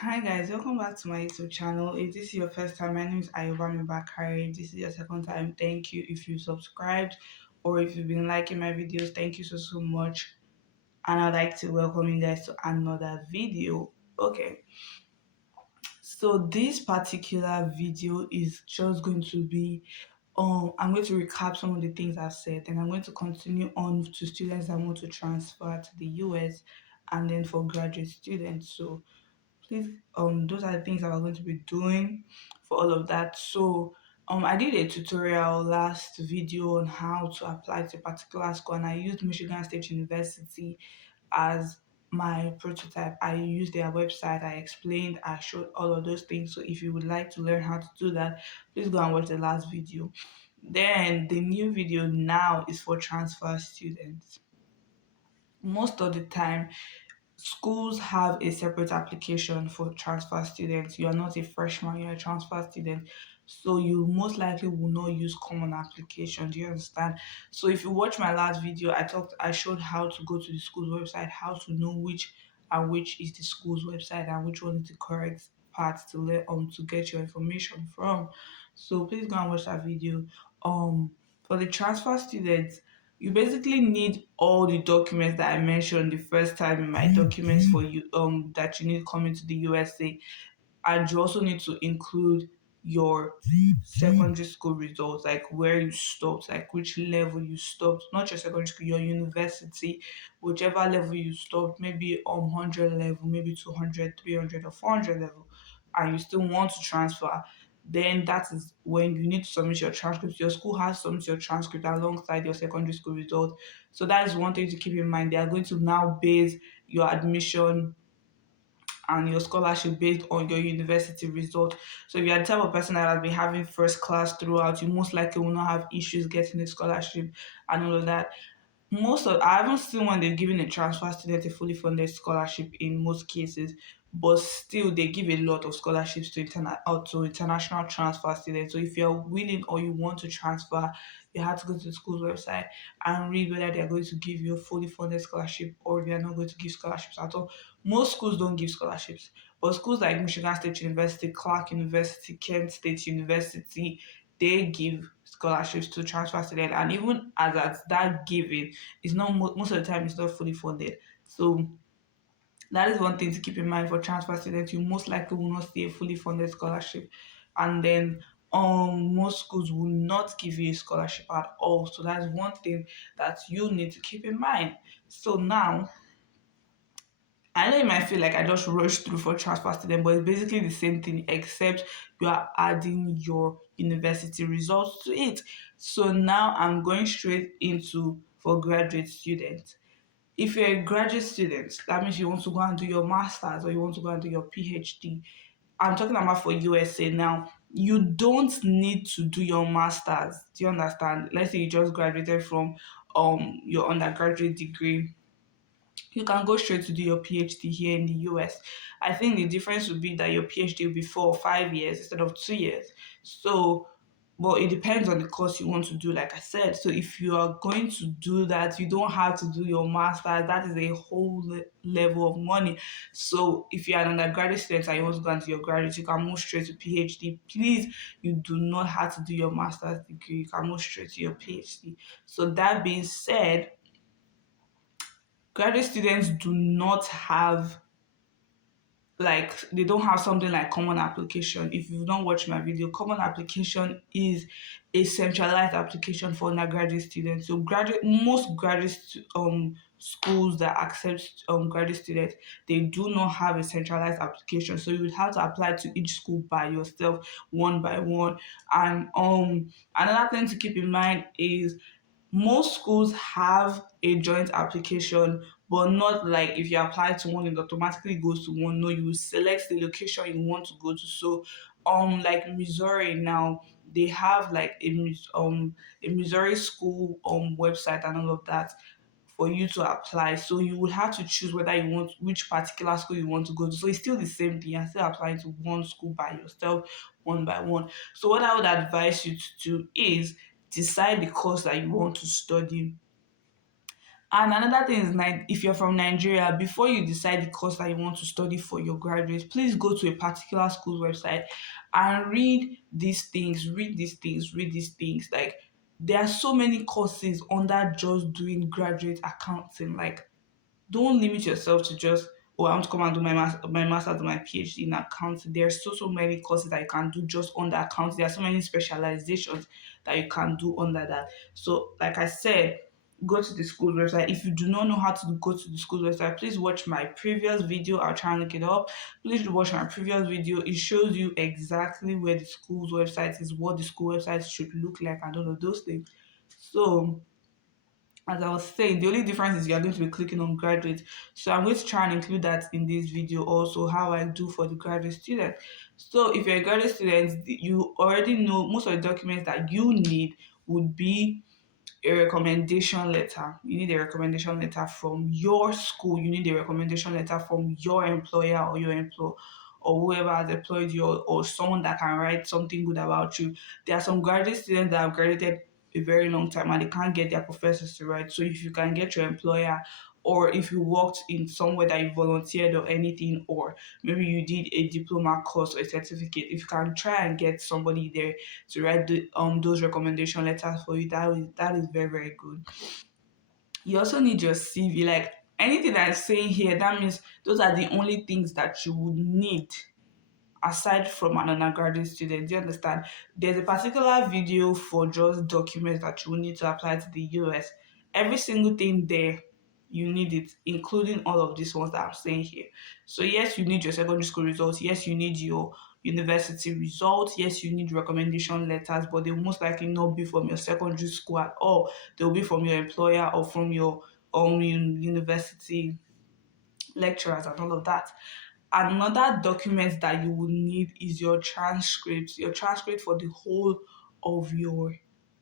Hi guys, welcome back to my YouTube channel. If this is your first time, my name is Ayobami Bakari. If this is your second time, thank you. If you subscribed or if you've been liking my videos, thank you so much. And I'd like to welcome you guys to another video. Okay, so this particular video is just going to be I'm going to recap some of the things I've said, and I'm going to continue on to students that want to transfer to the US and then for graduate students. So please those are the things that we're going to be doing for all of that. So I did a tutorial last video on how to apply to a particular school, and I used Michigan State University as my prototype. I used their website, I explained, I showed all of those things. So if you would like to learn how to do that, please go and watch the last video. Then the new video now is for transfer students. Most of the time schools have a separate application for transfer students. You are not a freshman, you're a transfer student. So you most likely will not use common application. Do you understand? So if you watch my last video, I showed how to go to the school's website, how to know which is the school's website and which one is the correct part to get your information from. So please go and watch that video. For the transfer students, you basically need all the documents that I mentioned the first time in my documents for you that you need coming to the USA, and you also need to include your secondary school results, like where you stopped, like which level you stopped, not your secondary school, your university, whichever level you stopped, maybe 100 level, maybe 200, 300, or 400 level, and you still want to transfer. Then that is when you need to submit your transcript. Your school has to submit your transcript alongside your secondary school result. So that is one thing to keep in mind. They are going to now base your admission and your scholarship based on your university result. So if you're the type of person that has been having first class throughout, you most likely will not have issues getting a scholarship and all of that. I haven't seen when they've given a transfer student a fully funded scholarship in most cases, but still they give a lot of scholarships to international transfer students. So if you're willing or you want to transfer, you have to go to the school's website and read whether they're going to give you a fully funded scholarship or they're not going to give scholarships at all. Most schools don't give scholarships, but schools like Michigan State University, Clark University, Kent State University, they give scholarships to transfer students, and even as at that giving, it's not most of the time it's not fully funded. So that is one thing to keep in mind for transfer students. You most likely will not see a fully funded scholarship, and then most schools will not give you a scholarship at all. So that's one thing that you need to keep in mind. So now I know you might feel like I just rushed through for transfer student, but it's basically the same thing except you are adding your university results to it. So now I'm going straight into for graduate students. If you're a graduate student, that means you want to go and do your master's or you want to go and do your PhD. I'm talking about for USA now. You don't need to do your master's. Do you understand? Let's say you just graduated from your undergraduate degree, you can go straight to do your PhD here in the US. I think the difference would be that your PhD will be 4 or 5 years instead of 2 years. So, but it depends on the course you want to do, like I said. So, if you are going to do that, you don't have to do your master's. That is a whole level of money. So, if you're an undergraduate student and you want to go into your graduate, you can move straight to PhD. Please, you do not have to do your master's degree. You can move straight to your PhD. So, that being said, graduate students do not have, like, they don't have something like common application. If you don't watch my video, common application is a centralized application for undergraduate students. So most schools that accept graduate students, they do not have a centralized application, so you would have to apply to each school by yourself, one by one. And another thing to keep in mind is most schools have a joint application, but not like if you apply to one, it automatically goes to one. No, you select the location you want to go to. So, like Missouri now, they have like a Missouri school website and all of that for you to apply. So you would have to choose whether you want which particular school you want to go to. So it's still the same thing. You're still applying to one school by yourself, one by one. So what I would advise you to do is decide the course that you want to study And another thing is, if you're from Nigeria, before you decide the course that you want to study for your graduate, please go to a particular school's website and read these things, read these things, read these things. Like, there are so many courses under just doing graduate accounting. Like, don't limit yourself to just, oh, I want to come and do my master's or my PhD in accounting. There's so many courses that you can do just under accounting. There are so many specializations that you can do under that. So, like I said, go to the school website. If you do not know how to go to the school website, please watch my previous video. I'll try and look it up. Please watch my previous video. It shows you exactly where the school's website is, what the school website should look like, and all of those things. So, as I was saying, the only difference is you are going to be clicking on graduate. So I'm going to try and include that in this video also, how I do for the graduate student. So if you're a graduate student, you already know most of the documents that you need would be a recommendation letter. You need a recommendation letter from your school. You need a recommendation letter from your employer or your employer or whoever has employed you, or someone that can write something good about you. There are some graduate students that have graduated a very long time and they can't get their professors to write. So if you can get your employer, or if you worked in somewhere that you volunteered or anything, or maybe you did a diploma course or a certificate, if you can try and get somebody there to write those recommendation letters for you, that is very, very good. You also need your CV. Like, anything that I'm saying here, that means those are the only things that you would need aside from an undergraduate student. Do you understand? There's a particular video for just documents that you will need to apply to the US. Every single thing there, you need it, including all of these ones that I'm saying here. So yes, you need your secondary school results. Yes, you need your university results. Yes, you need recommendation letters, but they will most likely not be from your secondary school at all. They'll be from your employer or from your university lecturers and all of that. Another document that you will need is your transcript for the whole of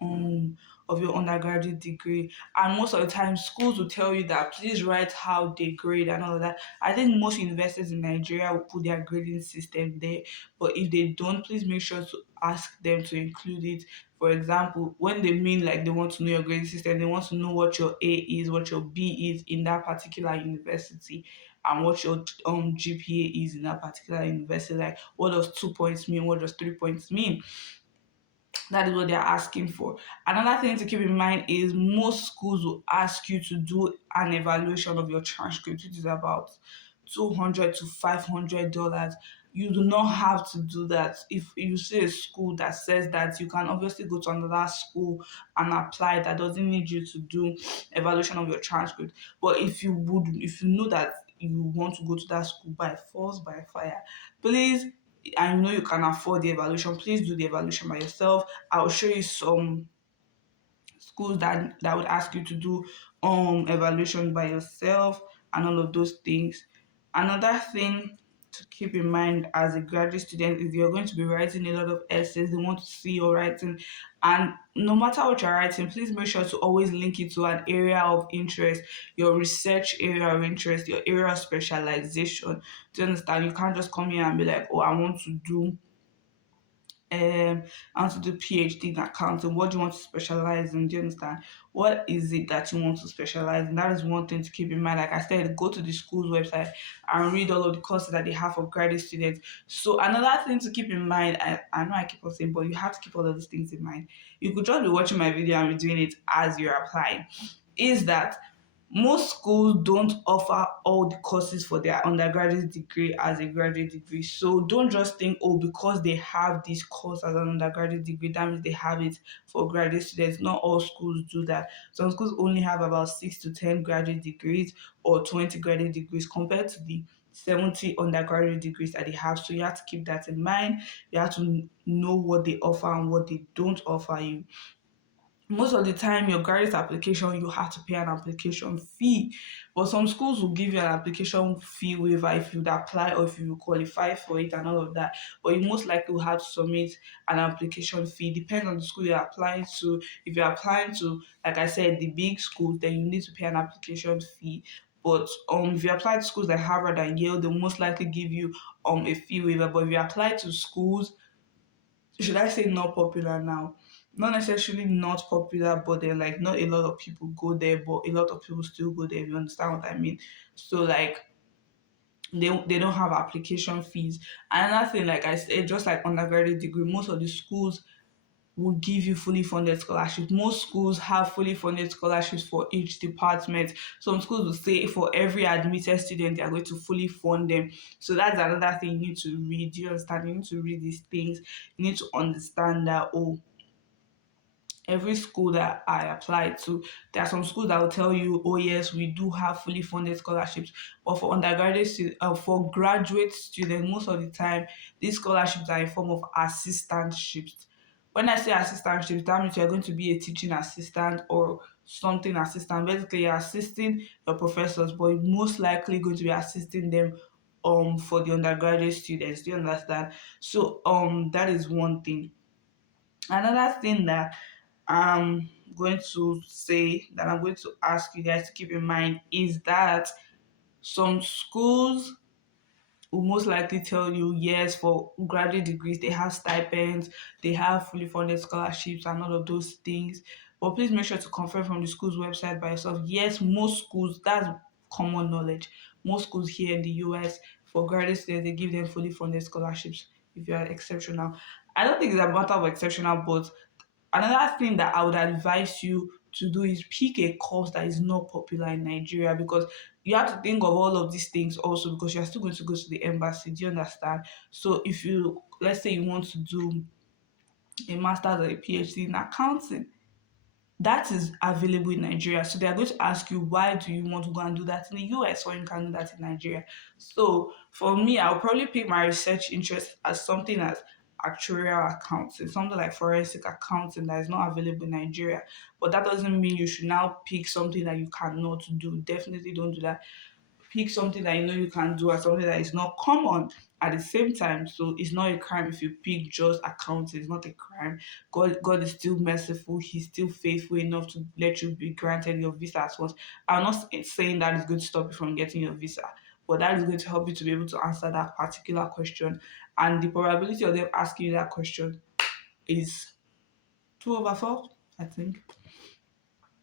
um your undergraduate degree. And most of the time schools will tell you that please write how they grade and all of that. I think most universities in Nigeria will put their grading system there, but if they don't, please make sure to ask them to include it. For example, when they mean like they want to know your grading system, they want to know what your A is, what your B is in that particular university, and what your GPA is in that particular university. Like, what does 2 points mean? What does 3 points mean? That is what they're asking for. Another thing to keep in mind is most schools will ask you to do an evaluation of your transcript, which is about $200 to $500. You do not have to do that. If you see a school that says that, you can obviously go to another school and apply that doesn't need you to do evaluation of your transcript. But if you know that you want to go to that school by force, by fire, please, I know you can afford the evaluation, please do the evaluation by yourself. I'll show you some schools that would ask you to do evaluation by yourself and all of those things. Another thing to keep in mind as a graduate student is you're going to be writing a lot of essays. They want to see your writing, and no matter what you're writing, please make sure to always link it to an area of interest, your research area of interest, your area of specialization. Do you understand? You can't just come here and be like, oh, I want to do PhD in accounting. What do you want to specialize in? Do you understand? What is it that you want to specialize in? That is one thing to keep in mind. Like I said, go to the school's website and read all of the courses that they have for graduate students. So another thing to keep in mind, I know I keep on saying, but you have to keep all of these things in mind. You could just be watching my video and be doing it as you're applying. Is that most schools don't offer all the courses for their undergraduate degree as a graduate degree. So don't just think, oh, because they have this course as an undergraduate degree, that means they have it for graduate students. Not all schools do that. Some schools only have about 6 to 10 graduate degrees or 20 graduate degrees compared to the 70 undergraduate degrees that they have. So you have to keep that in mind. You have to know what they offer and what they don't offer you. Most of the time your graduate application, you have to pay an application fee, but some schools will give you an application fee waiver if you'd apply or if you qualify for it and all of that, but you most likely will have to submit an application fee. Depends on the school you're applying to. If you're applying to, like I said, the big schools, then you need to pay an application fee. But if you apply to schools like Harvard and Yale, they'll most likely give you a fee waiver. But if you apply to schools, should I say not popular now? not necessarily not popular, but then like not a lot of people go there, but a lot of people still go there, if you understand what I mean. So like they don't have application fees. Another thing, like I said, just like undergraduate degree, most of the schools will give you fully funded scholarships. Most schools have fully funded scholarships for each department. Some schools will say for every admitted student, they are going to fully fund them. So that's another thing you need to read. You understand? You need to read these things. You need to understand that, oh, every school that I apply to, there are some schools that will tell you, oh yes, we do have fully funded scholarships. But for for graduate students, most of the time, these scholarships are in form of assistantships. When I say assistantships, that means you're going to be a teaching assistant or something assistant. Basically, you're assisting your professors, but you're most likely going to be assisting them for the undergraduate students. Do you understand? So that is one thing. Another thing that I'm going to say, that I'm going to ask you guys to keep in mind, is that some schools will most likely tell you, yes, for graduate degrees, they have stipends, they have fully funded scholarships, and all of those things. But please make sure to confirm from the school's website by yourself. Yes, most schools, that's common knowledge. Most schools here in the US, for graduate students, they give them fully funded scholarships if you are exceptional. I don't think it's a matter of exceptional, but another thing that I would advise you to do is pick a course that is not popular in Nigeria, because you have to think of all of these things also, because you're still going to go to the embassy. Do you understand? So if you, let's say you want to do a master's or a PhD in accounting, that is available in Nigeria. So they are going to ask you, why do you want to go and do that in the US when you can do that in Nigeria? So for me, I'll probably pick my research interest as something as actuarial accounting, something like forensic accounting that is not available in Nigeria. But that doesn't mean you should now pick something that you cannot do. Definitely don't do that. Pick something that you know you can do and something that is not common at the same time. So it's not a crime if you pick just accounting. It's not a crime. God is still merciful. He's still faithful enough to let you be granted your visa as once. I'm not saying that is going to stop you from getting your visa, but that is going to help you to be able to answer that particular question. And the probability of them asking you that question is 2/4, I think.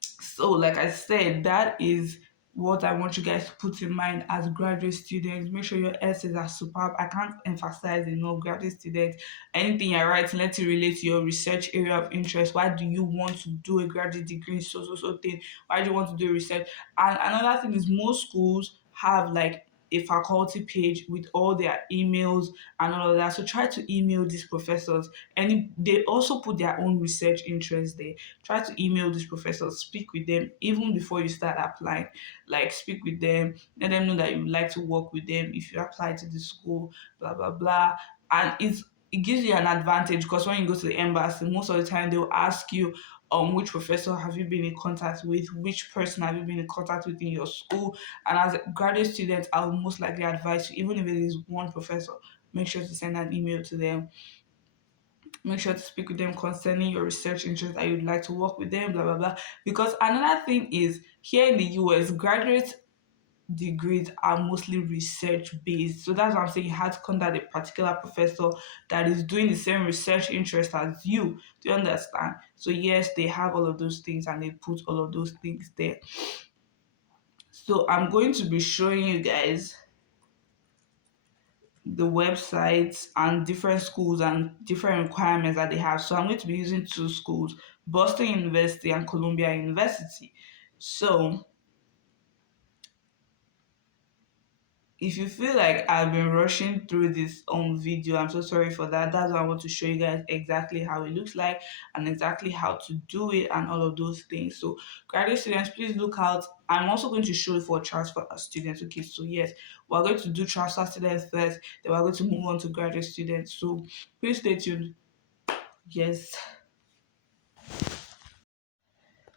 So, like I said, that is what I want you guys to put in mind as graduate students. Make sure your essays are superb. I can't emphasize enough, graduate students. Anything you're writing, let it relate to your research area of interest. Why do you want to do a graduate degree? So thing. Why do you want to do research? And another thing is, most schools have like a faculty page with all their emails and all of that. So try to email these professors, and they also put their own research interest there. Try to email these professors, speak with them even before you start applying. Like, speak with them, let them know that you would like to work with them if you apply to the school, blah blah blah. And it gives you an advantage, because when you go to the embassy, most of the time they'll ask you, which professor have you been in contact with, which person have you been in contact with in your school. And as a graduate student, I would most likely advise you, even if it is one professor, make sure to send an email to them. Make sure to speak with them concerning your research interest, that you'd like to work with them, blah blah blah. Because another thing is, here in the US, graduate degrees are mostly research based. So that's why I'm saying you have to contact a particular professor that is doing the same research interest as you. Do you understand? So yes, they have all of those things and they put all of those things there. So I'm going to be showing you guys the websites and different schools and different requirements that they have. So I'm going to be using two schools, Boston University and Columbia University. So if you feel like I've been rushing through this video, I'm so sorry for that. That's why I want to show you guys exactly how it looks like and exactly how to do it and all of those things. So graduate students, please look out. I'm also going to show you for transfer students. Okay, so yes, we're going to do transfer students first, then we're going to move on to graduate students. So please stay tuned. Yes.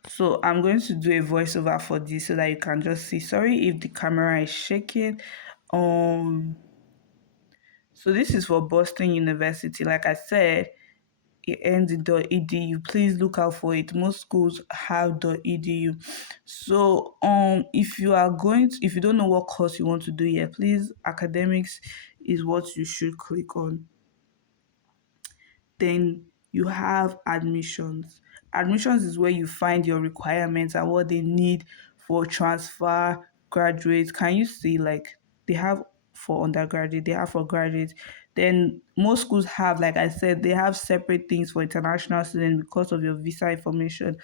So I'm going to do a voiceover for this so that you can just see. Sorry if the camera is shaking. Um so this is for Boston University. Like I said, it ends in .edu. Please look out for it. Most schools have .edu. So if you don't know what course you want to do here, please, academics is what you should click on. Then You have admissions. Admissions is where you find your requirements and what they need for transfer graduates. Can you see, like, they have for undergraduate, they have for graduates. Then most schools have, like I said, they have separate things for international students because of your visa information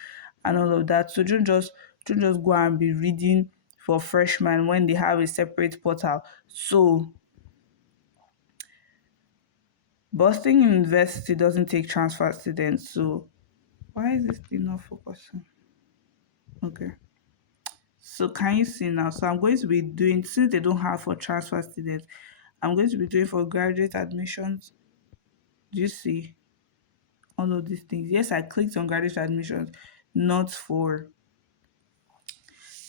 and all of that. So don't just go and be reading for freshmen when they have a separate portal. So Boston University doesn't take transfer students. So why is this thing not focusing? Okay. So can you see now? So I'm going to be doing, since they don't have for transfer students, I'm going to be doing for graduate admissions. Do you see all of these things? Yes, I clicked on graduate admissions, not for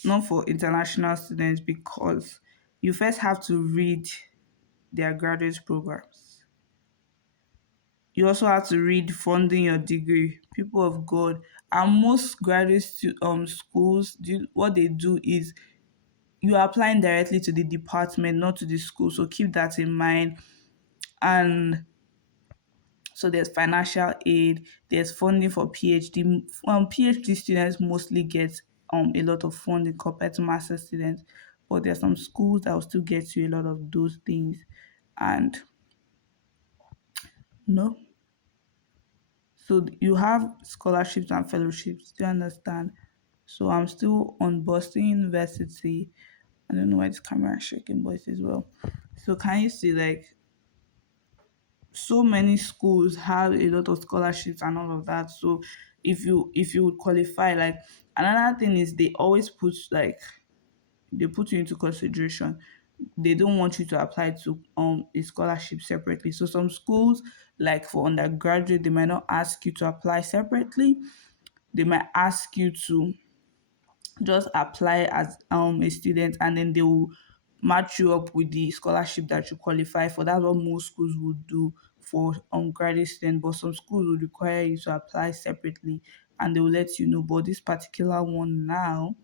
not for international students because you first have to read their graduate programs. You also have to read funding your degree, people of God. And most schools, what they do is you are applying directly to the department, not to the school. So keep that in mind. And so there's financial aid, there's funding for PhD. PhD students mostly get a lot of funding compared to master students, but there's some schools that will still get you a lot of those things. And no, so you have scholarships and fellowships. Do you understand? So I'm still on Boston University. I don't know why this camera is shaking, but it is well. So can you see, like, so many schools have a lot of scholarships and all of that. So if you would qualify, like, another thing is they always put, like, they put you into consideration. They don't want you to apply to a scholarship separately. So some schools, like for undergraduate, they might not ask you to apply separately. They might ask you to just apply as a student, and then they will match you up with the scholarship that you qualify for. That's what most schools would do for graduate students, but some schools will require you to apply separately, and they will let you know. But this particular one now,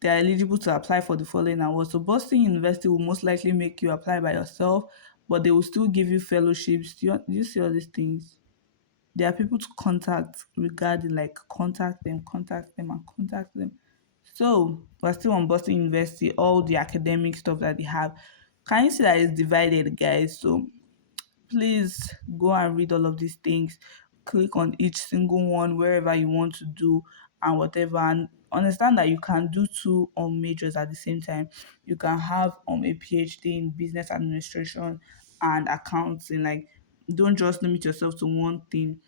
they are eligible to apply for the following awards. So Boston University will most likely make you apply by yourself, but they will still give you fellowships. Do you see all these things? There are people to contact regarding, like, contact them, and contact them. So we're still on Boston University, all the academic stuff that they have. Can you see that it's divided, guys? So please go and read all of these things. Click on each single one wherever you want to do and whatever. And understand that you can do two majors at the same time. You can have a PhD in business administration and accounting. Like, don't just limit yourself to one thing.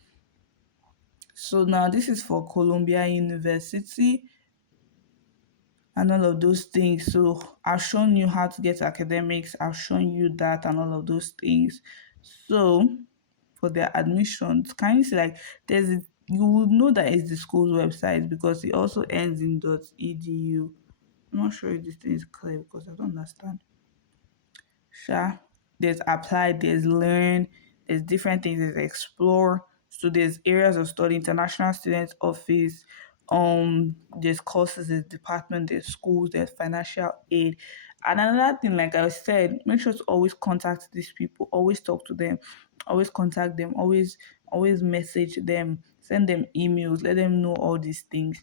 So now this is for Columbia University and all of those things. So I've shown you how to get academics, I've shown you that and all of those things. So for their admissions, can you see, like, you would know that it's the school's website because it also ends in .edu. I'm not sure if this thing is clear because I don't understand. Sure. There's apply, there's learn, there's different things, there's explore. So there's areas of study, international students office, there's courses, there's department, there's schools, there's financial aid. And another thing, like I said, make sure to always contact these people, always talk to them, always contact them, always message them, send them emails, let them know all these things.